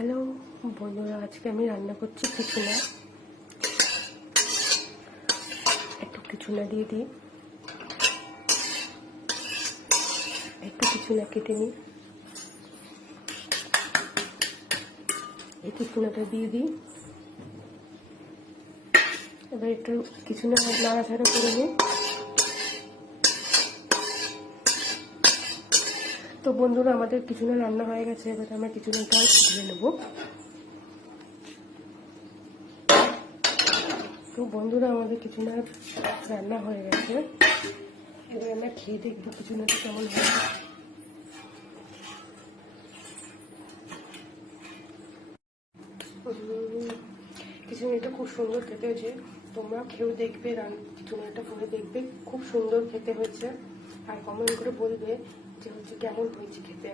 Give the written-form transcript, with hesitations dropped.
Hello বন্ধুরা, আজকে আমি রান্না করছি খিচুড়া। একটু খিচুড়া দিয়ে দিই, একটু খিচুড়া কেটে নিই, এই খিচুড়াটা দিয়ে দিই। এবার একটু খিচুড়া নাড়াচাড়া করে নিই। তো বন্ধুরা, আমাদের খিচুড়া রান্না হয়ে গেছে। এবার আমরা খিচুড়াটা তুলে নেব। তো বন্ধুরা, আমাদের খিচুড়া রান্না হয়ে গেছে। এবার আমরা খেয়ে দেখবো খিচুড়াটা কেমন হয়। খিচুড়িটা খুব সুন্দর খেতে হয়েছে। তোমরা খেয়েও দেখবে, খিচুড়িটা করে দেখবে, খুব সুন্দর খেতে হয়েছে। আর কমেন্ট করে বলবে যে কেমন হয়েছে খেতে।